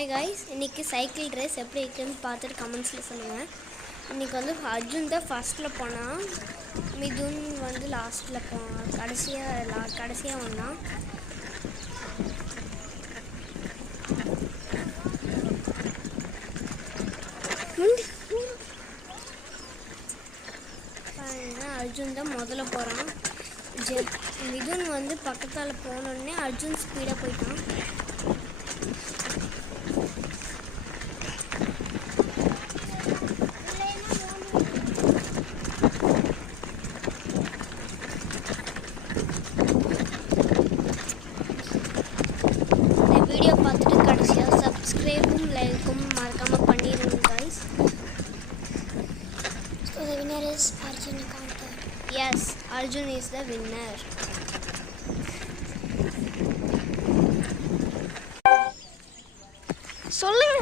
Hi guys, இன்றைக்கி cycle race எப்படி இருக்குன்னு பார்த்துட்டு கமெண்ட்ஸில் சொல்லுங்கள். இன்றைக்கி வந்து அர்ஜுன் தான் ஃபஸ்ட்டில் போனான், மிதுன் வந்து லாஸ்ட்டில் போனான். கடைசியாக வந்தான். அர்ஜுன் தான் முதல்ல போகிறான். மிதுன் வந்து பக்கத்தால் போனோடனே அர்ஜுன் ஸ்பீடாக போயிட்டான். வீடியோ பார்த்துட்டு கடைசியாக சப்ஸ்கிரைபும் லைக்கும் மறக்காமல் பண்ணிடுங்க guys. So the winner is Arjun Kanthar. Yes, Arjun is the winner. சொல்லுங்க.